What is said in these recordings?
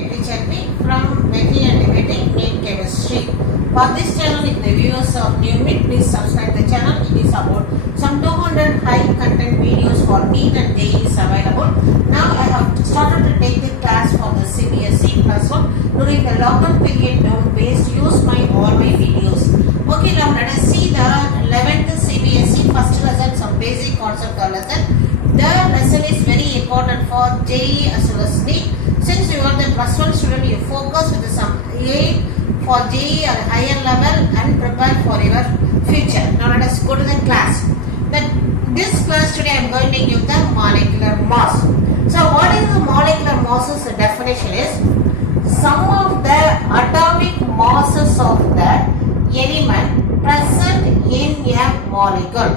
Vetri Chelvi from Vetri and Vetri Chemistry. For this channel, if the viewers of new meat, please subscribe the channel. It is about some 200 high content videos for NEET and JEE is available. Now I have started to take the class for the Cbse plus one. During the lockdown period, don't waste, use all my videos. Okay, now let us see the 11th Cbse first lesson, some basic concept of lesson. The lesson is very important for JEE as well as NEET. Since you are the plus one student, you focus with some aim for JEE or higher level and prepare for your future. Now let us go to the class. This class today I am going to give the molecular mass. So what is the molecular masses? The definition is sum of the atomic masses of the element present in a molecule.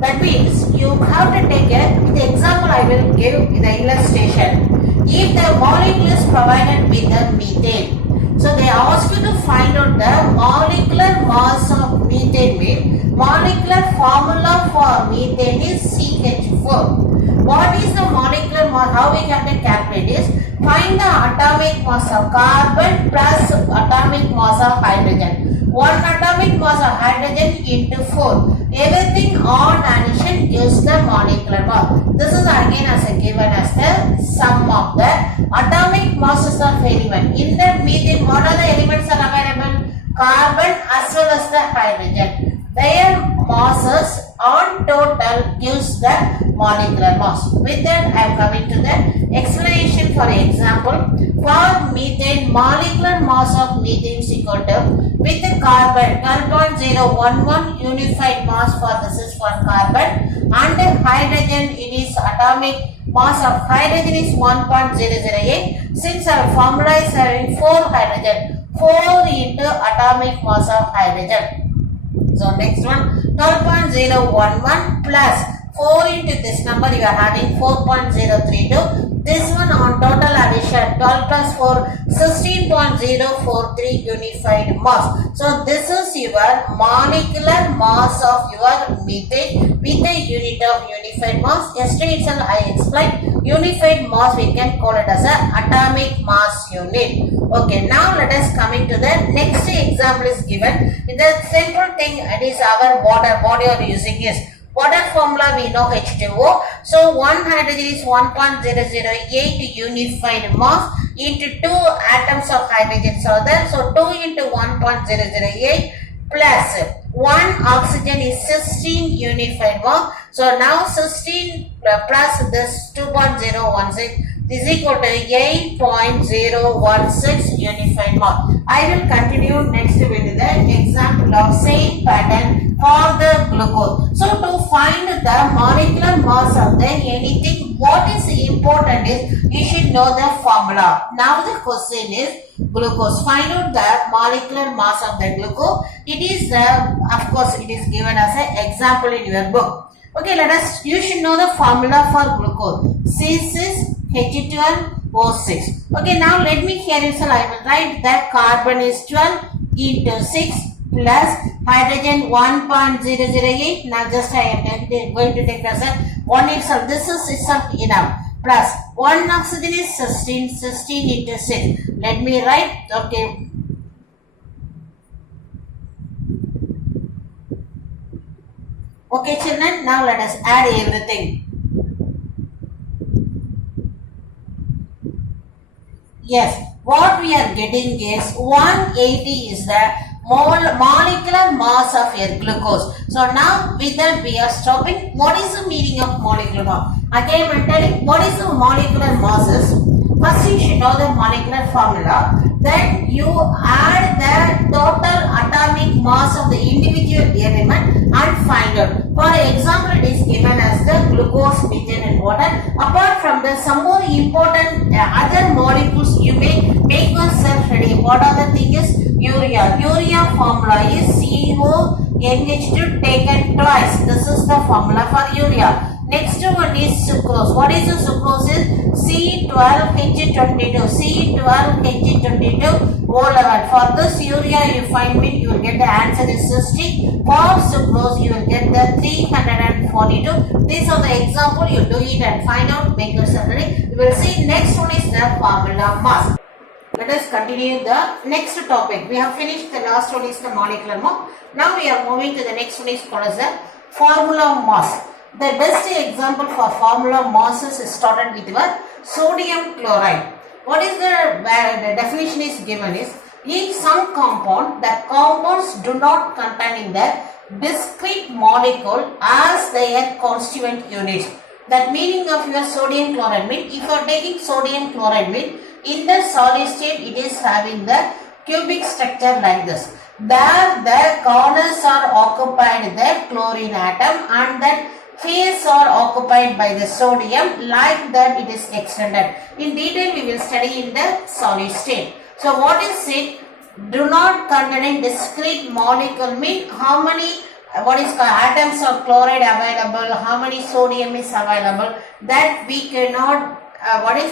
That means you have to take the example I will give in the illustration. If the molecule is provided with the methane, so they ask you to find out the molecular mass of methane means molecular formula for methane is CH4. What is the molecular mass? How we can calculate is find the atomic mass of carbon plus atomic mass of hydrogen. One atomic mass of hydrogen into 4. Everything on addition gives the molecular mass. This is again as a given as the sum of the atomic masses of element. In the methane, what are the elements are available? Carbon as well as the hydrogen. Their masses on total gives the molecular mass. With that, I am coming to the explanation. For example, for methane, molecular mass of methane is equal to with the carbon 12.011 unified mass for this is for carbon, and hydrogen it is atomic mass of hydrogen is 1.008. Since our formula is having 4 hydrogen, 4 into atomic mass of hydrogen. So next one 12.011 plus 4 into this number you are having 4.032. This one on total addition 12 plus 4 16.043 unified mass. So this is your molecular mass of your methane with a unit of unified mass. Yesterday itself I explained unified mass we can call it as a atomic mass unit. Okay, now let us coming to the next example is given. The simple thing it is our water. What you are using is water formula we know H2O. So 1 hydrogen is 1.008 unified mass into 2 atoms of hydrogen are there. So 2 into 1.008 plus 1 oxygen is 16 unified mass. So now 16 plus this 2.016 is equal to 8.016 unified mass. I will continue next with the example of same pattern for the glucose. So to find the molecular mass of the anything, what is important is you should know the formula. Now the question is glucose. Find out the molecular mass of the glucose. It is of course it is given as an example in your book. Okay, you should know the formula for glucose. C6H12O6. Okay, now let me here itself I will write that carbon is 12 into 6 plus hydrogen 1.008. Now just I am going to take as a 1 itself. This is itself enough. Plus 1 oxygen is 16 into 6. Let me write. Okay. Okay children, now let us add everything. Yes, what we are getting is 180 is the molecular mass of your glucose. So now with that we are stopping. What is the meaning of molecular mass? Again I am telling what is the molecular masses. First you should know the molecular formula. Then you add the total atomic mass of the individual element and find out. For example, it is given as the glucose, methane and water. Apart from the some more important other molecules you may make yourself ready. What are the things is urea. Urea formula is CONH2 taken twice. This is the formula for urea. Next one is sucrose. What is the sucrose? Is C12H22. C12H22 O level. For this urea you find me, you will get the answer is 60. For sucrose you will get the 342. These are the example. You do it and find out. Make yourself ready. You will see next one is the formula mass. Let us continue the next topic. We have finished the last one is the molecular mass. Now we are moving to the next one is called as the formula mass. The best example for formula masses is started with your sodium chloride. What is the definition is given is in some compound, the compounds do not contain the discrete molecule as their constituent units. That meaning of your sodium chloride means if you are taking sodium chloride means in the solid state it is having the cubic structure like this. There the corners are occupied the chlorine atom and that face are occupied by the sodium, like that it is extended. In detail we will study in the solid state. So what is it? Do not contain discrete molecule mean how many what is called atoms of chloride available, how many sodium is available, that we cannot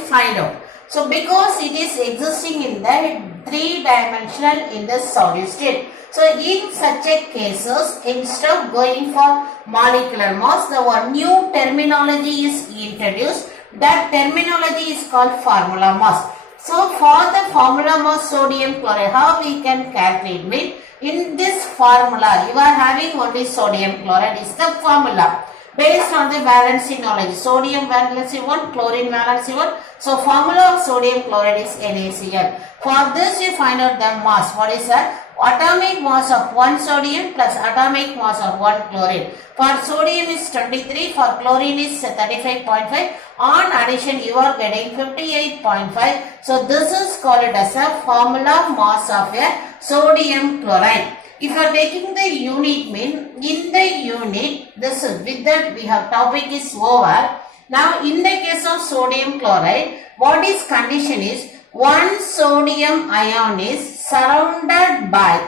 find out. So because it is existing in the three-dimensional in the solid state. So in such a cases, instead of going for molecular mass, the one new terminology is introduced. That terminology is called formula mass. So for the formula mass sodium chloride, how we can calculate it? In this formula, you are having only sodium chloride is the formula based on the valency knowledge. Sodium valency 1, chlorine valency 1. So formula of sodium chloride is NaCl. For this you find out the mass. What is that? Atomic mass of 1 sodium plus atomic mass of 1 chlorine. For sodium is 23, for chlorine is 35.5. On addition you are getting 58.5. So this is called as a formula mass of a sodium chloride. If you are taking the unit mean in the unit, this is with that we have topic is over. Now in the case of sodium chloride, what is condition is 1 sodium ion is surrounded by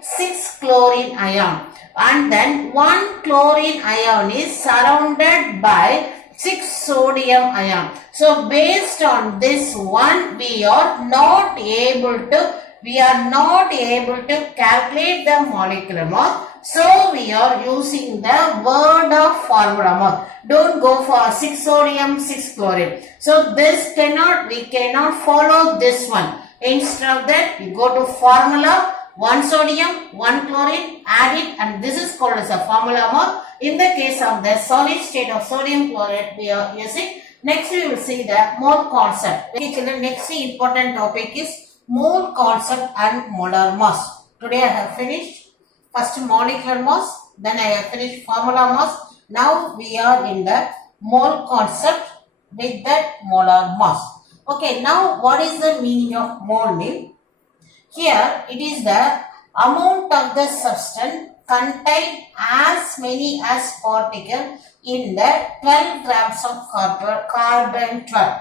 6 chlorine ion, and then 1 chlorine ion is surrounded by 6 sodium ion. So based on this one we are not able to calculate the molecular mass. So we are using the word of formula mass. Don't go for 6 sodium, 6 chlorine. So we cannot follow this one. Instead of that, we go to formula 1 sodium, 1 chlorine, add it, and this is called as a formula mass. In the case of the solid state of sodium chloride, we are using. Next we will see the mole concept. Okay children, next important topic is mole concept and molar mass. Today I have finished first molecular mass, then I have finished formula mass. Now we are in the mole concept with that molar mass. Okay, now what is the meaning of mole mean? Here it is the amount of the substance contained as many as particle in the 12 grams of carbon 12.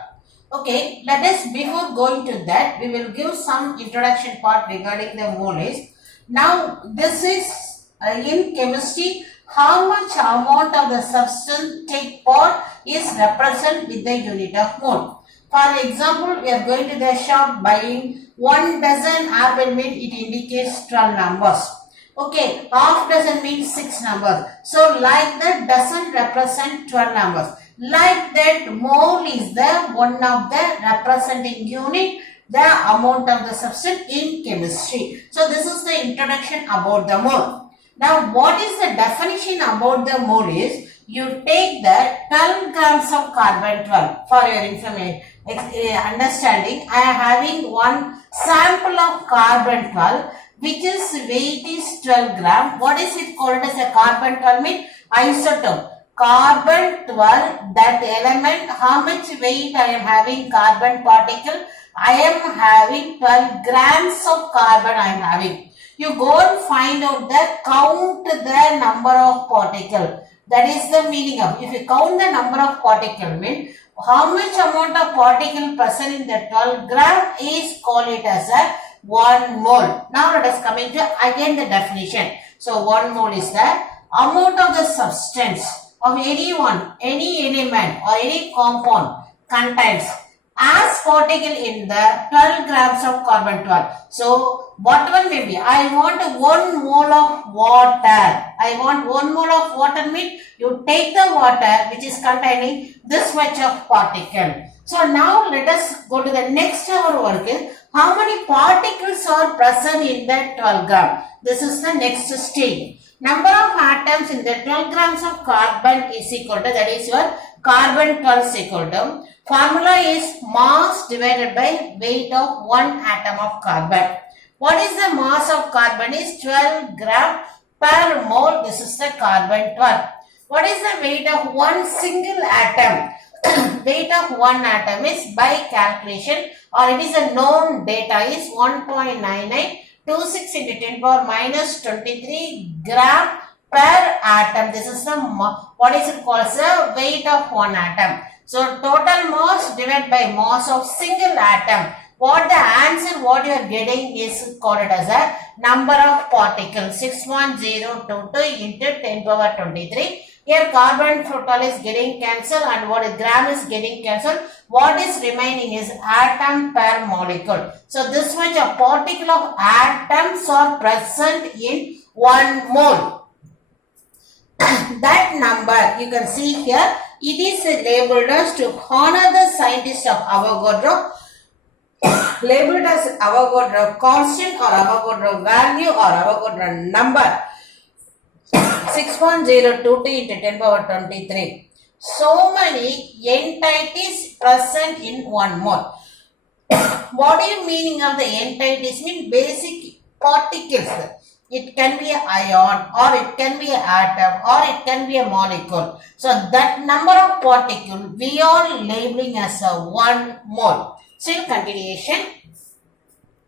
Okay, let us before going to that, we will give some introduction part regarding the moles. Now this is in chemistry, how much amount of the substance take part is represented with the unit of mole. For example, we are going to the shop buying 1 dozen apple means it indicates 12 numbers. Okay, half dozen means 6 numbers. So like that dozen represent 12 numbers. Like that mole is the one of the representing unit, the amount of the substance in chemistry. So this is the introduction about the mole. Now what is the definition about the mole is, you take the 12 grams of carbon 12 for your information. Understanding, I am having one sample of carbon 12 which is weight is 12 gram. What is it called as a carbon 12 mean? Isotope. Carbon 12, that element, how much weight I am having carbon particle? I am having 12 grams of carbon I am having. You go and find out count the number of particle. That is the meaning of, if you count the number of particle mean, how much amount of particle present in the 12 gram is called it as a 1 mole. Now let us come into again the definition. So 1 mole is the amount of the substance of any element or any compound contains as particle in the 12 grams of carbon 12. So whatever may be, I want 1 mole of water. I want 1 mole of water means you take the water which is containing this much of particle. So now let us go to the next our work is how many particles are present in the 12 gram. This is the next stage. Number of atoms in the 12 grams of carbon is equal to, that is your carbon 12 is equal to, formula is mass divided by weight of one atom of carbon. What is the mass of carbon is 12 gram per mole. This is the carbon 12. What is the weight of one single atom? Weight of one atom is by calculation or it is a known data is 1.9926 into 10 power minus 23 gram per atom. This is the what is it called as the weight of one atom. So total mass divided by mass of single atom. What the answer what you are getting is called as a number of particles 61022 into 10 power 23. Here carbon total is getting cancelled and what is gram is getting cancelled. What is remaining is atom per molecule. So this much a particle of atoms are present in 1 mole. That number you can see here, it is labeled as to honor the scientist of Avogadro, labeled as Avogadro constant or Avogadro value or Avogadro number. 6.022 into 10 power 23. So many entities present in 1 mole. What is the meaning of the entities? Mean basic particles. It can be an ion or it can be an atom or it can be a molecule. So that number of particles we are labeling as a 1 mole. Still continuation.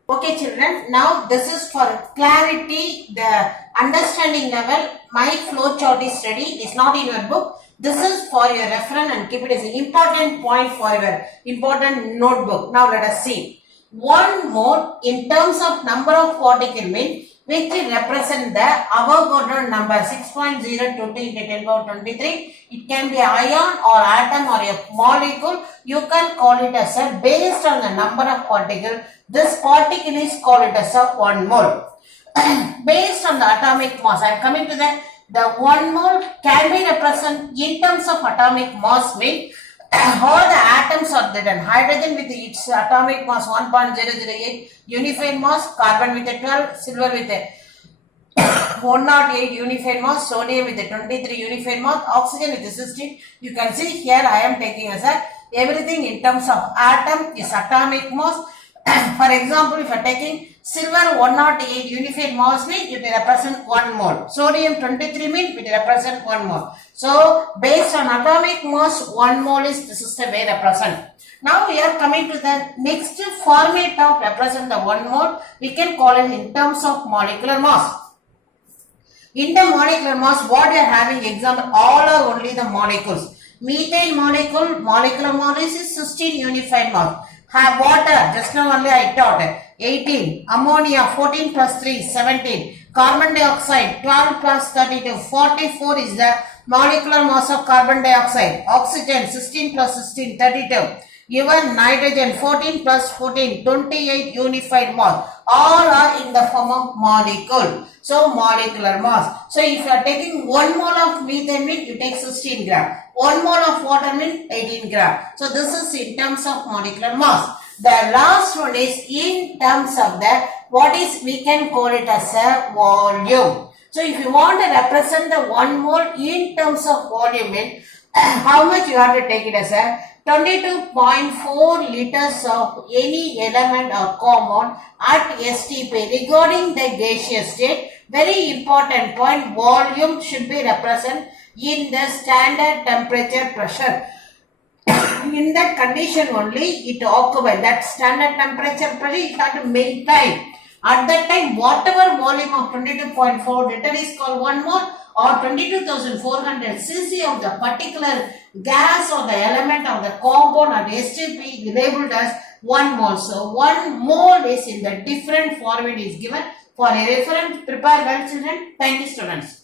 Okay children, now this is for clarity, the understanding level. My flow chart is ready, it is not in your book. This is for your reference and keep it as an important point for your important notebook. Now let us see. 1 mole in terms of number of particles mean which represent the Avogadro number 6.022 into 10 power 23. It can be ion or atom or a molecule. You can call it as a based on the number of particles. This particle is called as a 1 mole. Based on the atomic mass, I am coming to the 1 mole can be represented in terms of atomic mass mean all the atoms are there. Hydrogen with its atomic mass 1.008 unified mass, carbon with a 12, silver with a 108 unified mass, sodium with a 23 unified mass, oxygen with a 16. You can see here I am taking as a everything in terms of atom is atomic mass. For example, if I am taking silver 108 unified mass means it will represent 1 mole. Sodium 23 means it will represent 1 mole. So based on atomic mass 1 mole is this is the way represent. Now we are coming to the next format of represent the 1 mole. We can call it in terms of molecular mass. In the molecular mass what we are having example all are only the molecules. Methane molecule molecular mass is 16 unified mass. Have water, just now only I taught, 18, ammonia 14 plus 3, 17, carbon dioxide 12 plus 32, 44 is the molecular mass of carbon dioxide, oxygen 16 plus 16, 32, even nitrogen 14 plus 14, 28 unified mass, all are in the form of molecule. So molecular mass. So if you are taking 1 mole of methane means you take 16 gram. 1 mole of water means 18 gram. So this is in terms of molecular mass. The last one is in terms of the what is we can call it as a volume. So if you want to represent the 1 mole in terms of volume means how much you have to take it as a 22.4 liters of any element or compound at STP. Regarding the gaseous state, very important point, volume should be represented in the standard temperature pressure. In that condition only it occupies that standard temperature pressure, it has to maintain. At that time, whatever volume of 22.4 liter is called 1 mole or 22,400 cc of the particular gas or the element of the compound or STP labeled as 1 mole. So 1 mole is in the different format is given. For a reference, prepare well children. Thank you students.